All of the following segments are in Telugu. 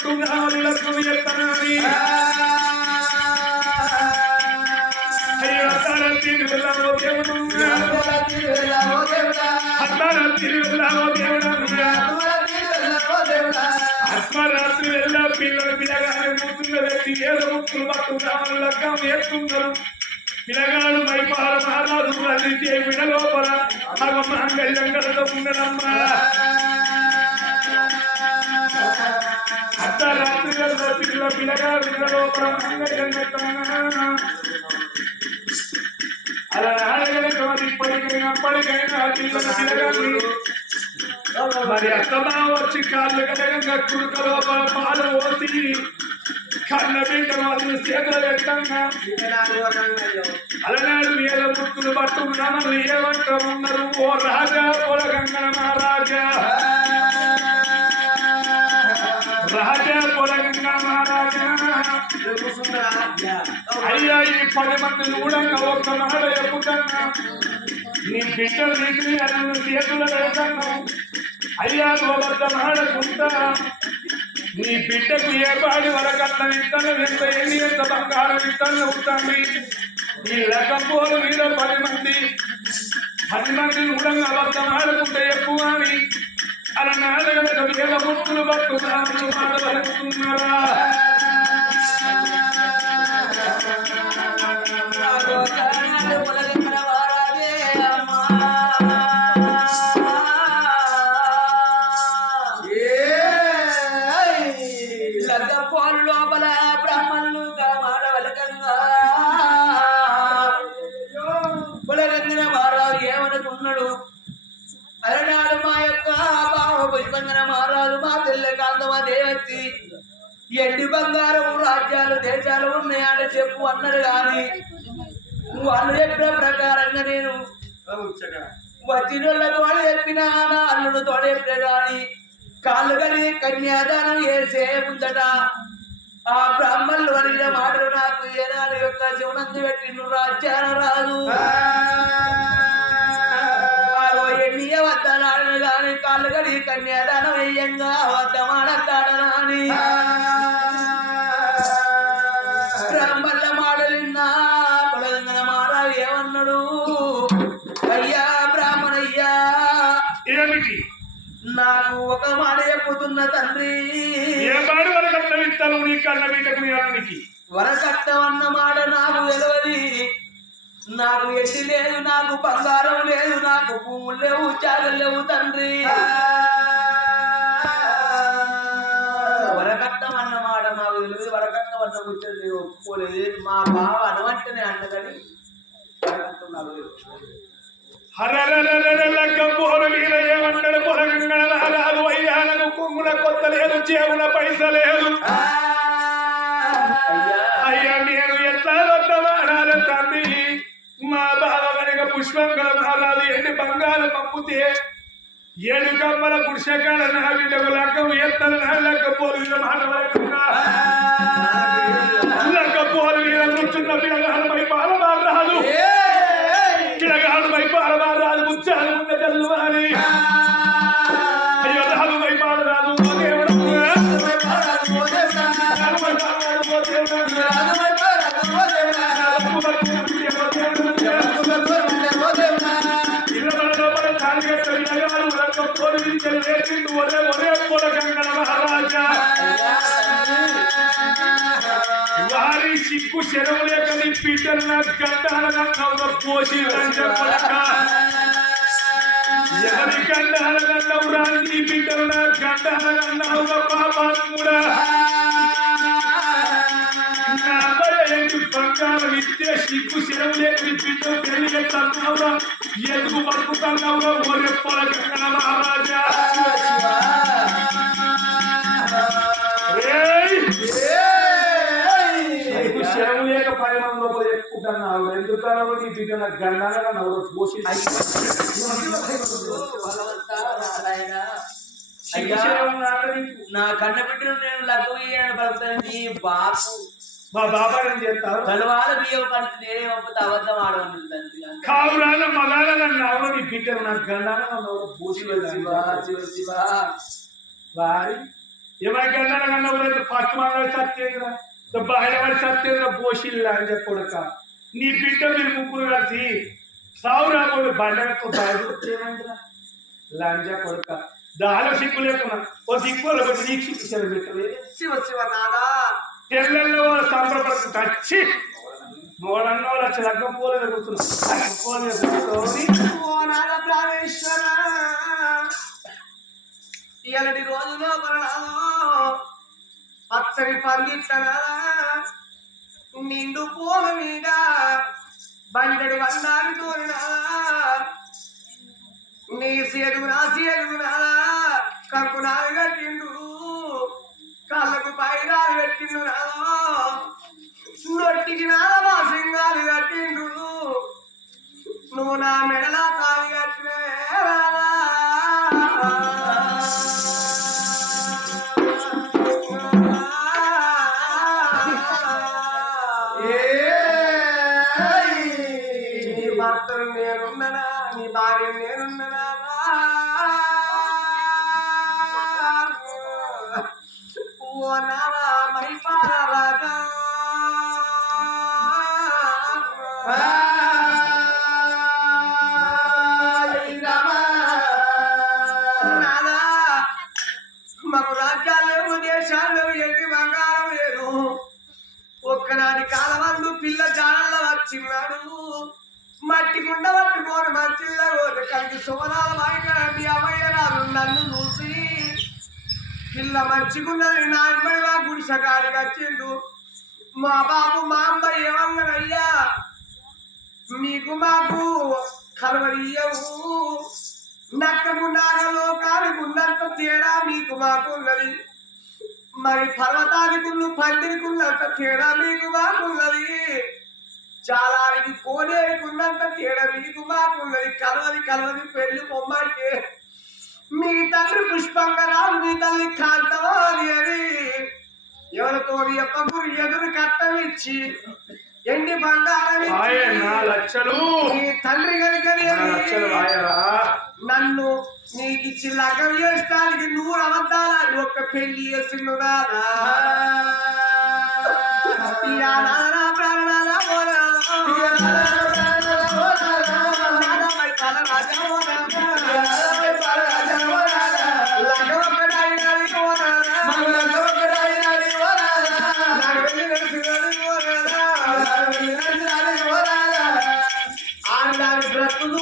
పట్టుకు ఎత్తనని అయ్యో తరతిని వెళ్ళావో దేవుడు అర్ధరాత్రి వెళ్ళావో దేవుడు అర్ధరాత్రి వెళ్ళా పిల్లలు పిల్లగానే కూర్చున్న వ్యక్తి ఏదో ముక్కులు పట్టుకున్నామని లగ్గం వేస్తున్నారు పిల్లగాడు మైపాల మహారాజు అందించే విడలోపల మంగళంగలతో ఉన్నదమ్మా అర్ధరాత్రి పిల్లగాడు విడలోపల మంగళంగా అలా ఇప్పటికైనా పిల్లల పిల్లగాడు మరి అత్తమా వచ్చి కాళ్ళు కలగంగా కుడుక లోపల పాలు పోసి కన్న బిడ్డ వాళ్ళు చేతులు పెట్టంగా అలనాడు ఏదో గుర్తులు పట్టుకున్నామని ఏమంటూ ఉన్నారు ఓ రాజా పొలగంగన మహారాజా రాజా పొలగంగన మహారాజా అయ్యా ఈ 10 మంది కూడా ఒక్క మాట చెప్పుతున్నా నీ బిడ్డలు నీకు అతను చేతులు పెడతాను అయ్యా గోవర్ధ మాడకుంటా నీ బిడ్డకు ఏ పాడి వరకట్ల విత్తనం ఎంత బంగారం విత్తనం అవుతాయి ఈ లెక్కపోలు మీద 10 మంది కూడా అబద్ధం ఆడుకుంటే ఎక్కువ అని అలా నాలుగలకు వేల ముట్టులు పట్టుకున్నాను మాట పలుకుతున్నారా ఎండి బంగారం రాజ్యాలు దేశాలు ఉన్నాయని చెప్పు అన్నారు కానీ వాళ్ళు చెప్పిన ప్రకారంగా నేను వచ్చిన తోడు చెప్పిన నా అల్లుడు తోడు చెప్పిన కానీ కాళ్ళు కని కన్యాదానం చేసే ముందట ఆ బ్రాహ్మణులు అడిగిన మాటలు నాకు ఏనాడు యొక్క శివనందు పెట్టిండు రాజ్యాల రాదు ఎన్నియ వద్దనాడను కానీ కాళ్ళు కడి కన్యాదానం వేయంగా వద్దమాడతాడని బ్రాహ్మణుల మాటలిన్నా పొలగంగన మారాలు ఏమన్నాడు అయ్యా బ్రాహ్మణయ్యా ఏమిటి నాకు ఒక మాట చెప్పుతున్న తండ్రి వరకట్టం అన్న మాట నాకు తెలియదు నాకు ఎట్టి లేదు నాకు బంగారం లేదు నాకు భూములు లేవు చాలు లేవు తండ్రి వరకట్టం అన్న మాట నాకు తెలియదు వరకట్టం అన్న కూర్చొని ఒప్పుకోలేదు మా బావ అనవంటనే అన్నదని వరకట్టం నాకు ఏమన్నాడు పొలగంగళాలు అయ్యాలను కొంగుల కొత్త లేదు చేవుల పైస లేదు అయ్యా నేను ఎట్లా వద్దమాడాలి తండ్రి మా బావ కనుక పుష్పంగళ మారాలి ఎండి బంగారం పంపుతే 7 కమ్మల పురుషకాల నా బిడ్డకు లగ్గం ఎత్తల లగ్గపోలు మాట వరకున్నా లగ్గపోలు మీద కూర్చున్న పిల్లగాలపై పాలమారు రాదు పిల్లగాలపై పాలమారు రాదు ముచ్చాలు ఉన్న జల్లు అని అయ్యో రాదుపై పాలు రాదు వారి సిక్కు చెరువులే కలి పీటల గంటాల పోసి ఎవరి గంటాల గంటవు రాని పీటల గంటాల గంటావుగా పాపాలు కూడా బంగారం ఇచ్చే సిక్కు చెరువులే పీటలు పెళ్లి తన్నావురా ఎందుకు బతుకుతున్నావురా ఒరే పొలగంగన మహారాజా లేక 10 మంది లోపల చెప్పుకుంటున్నావు ఎందుకన్నా నీ బిడ్డ నాకు గండాగా నవ్వు పోసి నా కన్న బిడ్డను నేను లగ్గు ఇయ్యాను పలుకుతాను బాపు మా బాబా ఏం చేస్తారు తలవాళ్ళ బియ్యం కలిసి నేనే పంపుతా అబద్ధం ఆడమని కావురాన మగాల నన్ను నీ బిడ్డను నాకు గండాగా నవ్వు పోసి శివ శివ శివ వారి ఎవరి గండాల కన్నా ఫస్ట్ మంగళ సత్యేంద్ర బయటపడి సత్యేంద్ర పోషిల్లా అని చెప్పొడక నీ బిడ్డ మీరు ముగ్గురు కలిసి సావు రాబోడు బండకు బయట లంజా కొడుక దాని సిగ్గు లేకున్నా ఓ దిక్కులు ఒకటి నీకు సిగ్గు పెట్టలేదు శివ శివ నాదా తెల్లలో సంబరపడుతూ వచ్చి నోడన్నో లక్ష లగ్గం పోలేదు కూర్చున్నా ఓ నాద ప్రాణేశ్వర ఇలాంటి రోజులో కొనడాలో పచ్చని పందిట్లనా నిండు పూల మీద బండెడు బండారు తోరినా నీ సేదు నా సేదు నాదా కప్పు నాలు కట్టిండు కళ్ళకు పైరాలు పెట్టిండు నాదో నొట్టికి నాద మా సింగాలు కట్టిండు నువ్వు నా మెడలా తాళి కట్టినే రాదా నీ భర్తను నేనున్ననా నీ భార్య నేనున్ననా ఓ నాదా మైపాలరాగా నాదా మాకు రాజ్యాలు లేవు దేశాలు లేవు ఎన్ని బంగారం లేదు ఒక్కనాటి కాలమందు పిల్ల జాడల్లో వచ్చిన్నాడు మట్టి గుండ పట్టుకోని మంచిలో కలిగి సుమనాల వాయికరండి అమ్మయ్యరాలు నన్ను చూసి పిల్ల మంచిగున్నది నా అమ్మాయి నా గుడిసెకాడికి వచ్చిండు మా బాబు మా అమ్మాయి ఏమన్నారయ్యా మీకు మాకు కలవరియవు నక్కకు నాగలోకానికి ఉన్నంత తేడా మీకు మాకు ఉన్నది మరి పర్వతానికుళ్ళు పందిరికున్నంత తేడా మీకు మాకున్నది చాలానికి కోనేరుకున్నంత తేడా మీకు మాకున్నది కలవది కలవది పెళ్లి పొమ్మంటే మీ తండ్రి పుష్పంగరావు మీ తల్లి కాంతవాది అని ఎవరితో ఎప్పగురు ఎదురు కట్టమిచ్చి ఎండి బండారం నీ తండ్రి కనుక నన్ను నీకు ఇచ్చి లగ్గం చేస్తానికి నువ్వు అబద్ధాలని ఒక్క పెళ్లి చేసిండు రాదా ప్రాణనాదా బ్రతుకుడు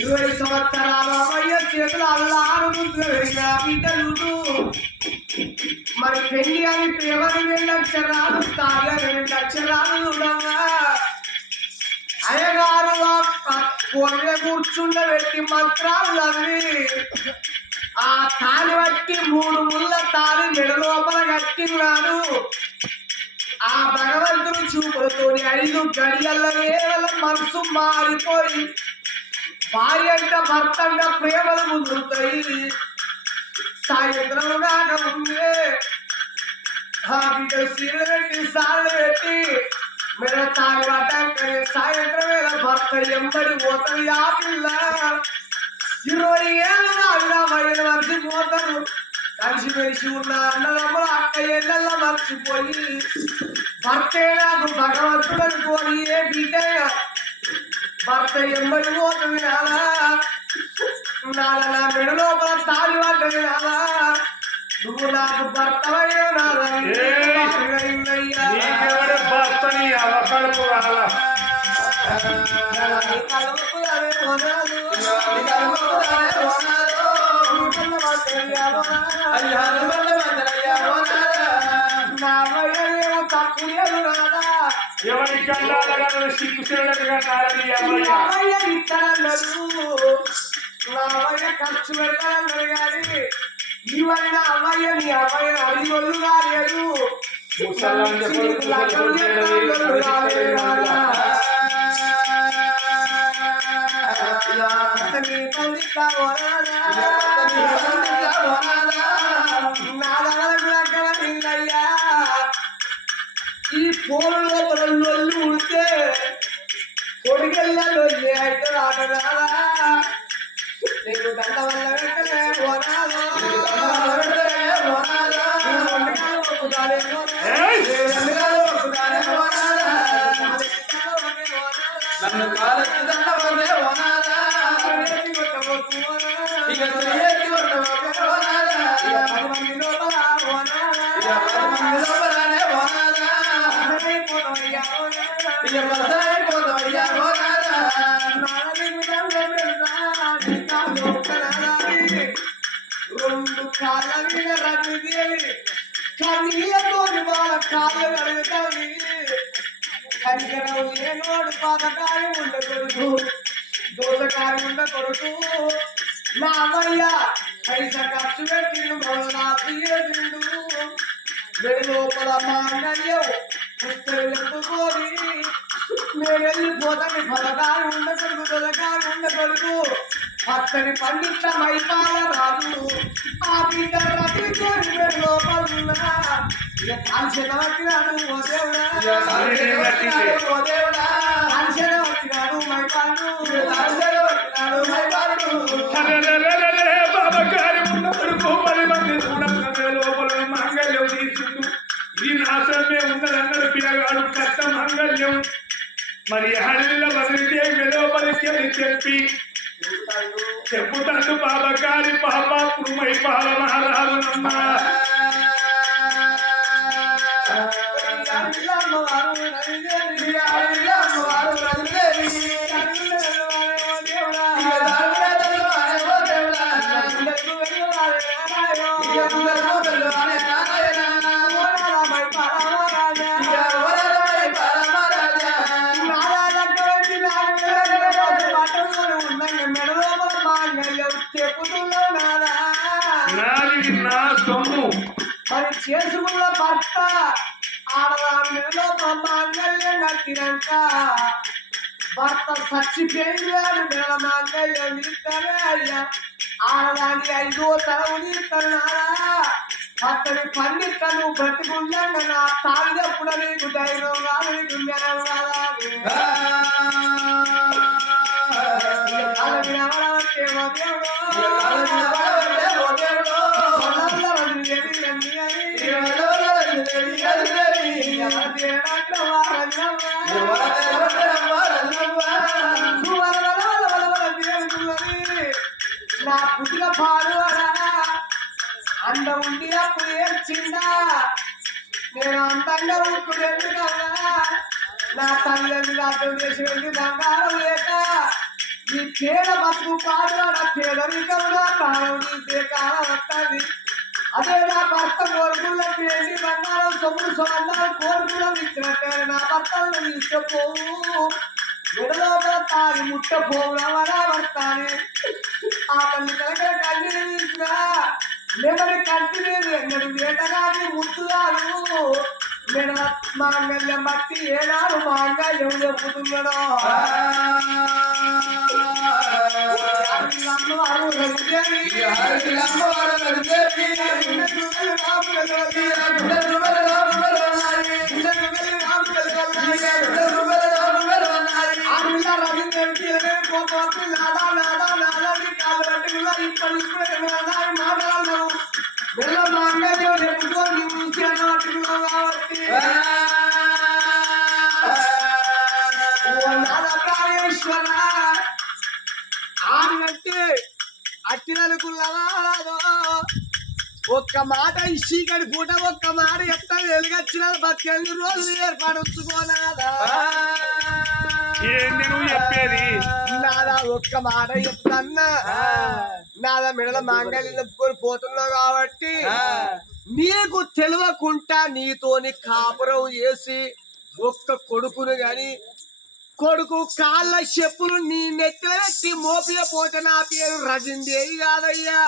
20 సంవత్సరాల చేతులు అల్లారు బిడ్డలు మరి పెళ్లి అని ప్రేమని 2 అక్షరాలు తాగారు 2 అక్షరాలు అయ్యగారు పొగ కూర్చుండబెట్టి మంత్రాలు అవి ఆ తాలి బట్టి 3 ముళ్ళ తాలి మెడ లోపల కట్టినాడు ఆ భగవంతుని చూపులతో 5 గడియల్ల వేళ మనసు మారిపోయి భార్య అంట భర్త అంట ప్రేమలు ముందుతాయి సాయంత్రం దాకా ఉందే ఆ బిడ్డ సీలు పెట్టి సాలు పెట్టి మీరు తాగి పడ్డాక సాయంత్రం వేళ భర్త ఎంబడి పోతుంది ఆ పిల్ల 20 ఏళ్ళు దాకా మహిళ మర్చిపోతారు కలిసి మెలిసి ఉన్న అన్నదమ్ములు అక్క ఏళ్ళల్లో మర్చిపోయి భర్తే నాకు భగవంతుడు అనుకోని ఏ బిడ్డ భర్త ఎంబడి పోతుంది నాలా నా మెడ లోపల తాళి పడ్డది నాలా నువ్వు నాకు భర్తవయ్యో భర్తని అవకడుపు రాలా ఎవరి కళ్ళగా సిగ్గు చేయడగా ఖర్చు పెడతానన్నాడు కానీ ఇవన్న అమ్మాయి నీ అమ్మాయిని అడిగొల్లు కాలేదు ఈ ఫోన్ లోపల లొల్లు ఉంటే కొడుకెళ్ళ లొల్లి అయితే రాటరాలా నీకు దండ వల్ల పెట్టలే మంది లోపల రెండు కాళ్ళ మీద రద్దుదేవి కన్నీళ్ళతోని వాళ్ళ కాళ్ళు కడుగుతావి కనికరం లేనోడు పాతకాయ ఉండకూడదు దోసకాయ ఉండకూడదు నా అమ్మయ్య పైస ఖర్చు పెట్టి మొదలు లోపల మాంగళ్యం పుస్తకం నేను వెళ్ళిపోతాను పథకాలు ఉండకూడదు దొరకాలు ఉండకూడదు పచ్చని పండిత మైపాల రాదు ఆ బిడ్డ రచించుకొని లోపల కాల్చిన వచ్చినాడు ఓ దేవుడా ఓ దేవుడా కాల్చిన వచ్చినాడు మైపాలు వచ్చినాడు మైపాలు బాబాగారి ఉన్నప్పుడు 10 మంది చూడక లోపల మాంగళ్యం తీసిండు ఈ నాశనమే ఉన్నదన్నాడు పిల్లగాడు కట్ట మాంగళ్యం మరి హరిల బదిలితే లోపలికి చెప్పి చెప్పుతాడు బాబాగారి పాపాపుడు మైపాల మహారాజునమ్మా నాది నా సొమ్ము మరి చేసుకున్న భర్త ఆడవాళ్ళలో మాంగళ్యం కట్టినాక భర్త చచ్చిపోయినాడు నెల మాంగళ్యం తీస్తానే అయ్యా ఆడదాన్ని 5వ తరము తీస్తున్నారా అతని పండితను బ్రతికుండంగా నా తాగినప్పుడు నీకు ధైర్యం కాదు నీకు జ్ఞానం కాదా నా పుట్టిన పాడు అండ ఉండి అప్పుడు ఏడ్చిందా నేను అందంగా ఉంటుంది ఎందుకన్నా నా తల్లి అర్థం చేసి వెళ్ళి బంగారం లేక ఈ పేద బతుకు పాడు పేదరికంగా ప్రాణం తీసే కాలం వస్తుంది అదే నా భర్త కోరుకున్న పేరు బంగారం సొమ్ముడు సొందాలు కోరుకున్న ఇచ్చినట్టే నా భర్తను తీసుకుపోవు విడలోపల తాగి ముట్టపోవు నవరా భర్తానే ఆ తల్లి దగ్గర కన్నీరు తీసినా లేవని కంటినేది ఎన్నడు వేటగాని ముద్దుగాను నేను మాంగళ్యం బట్టి ఏనాడు మాంగళ్యం చెప్పుతున్నాడో ఒక్క మాట ఇషీకడి పూట ఒక్క మాట ఎత్తా వెలుగొచ్చిన 12 రోజులు ఏర్పడుచుకోనాదా చెప్పేది నాదా ఒక్క మాట చెప్తాన్నా నాదా మెడల మాంగళ్యం చెప్పుకొని పోతున్నావు కాబట్టి నీకు తెలియకుండా నీతోని కాపురం చేసి ఒక్క కొడుకును గాని కొడుకు కాళ్ళ చెప్పులు నీ నెత్తిన పెట్టి మోపియ పోతే నా పేరు రజిందేవి కాదయ్యా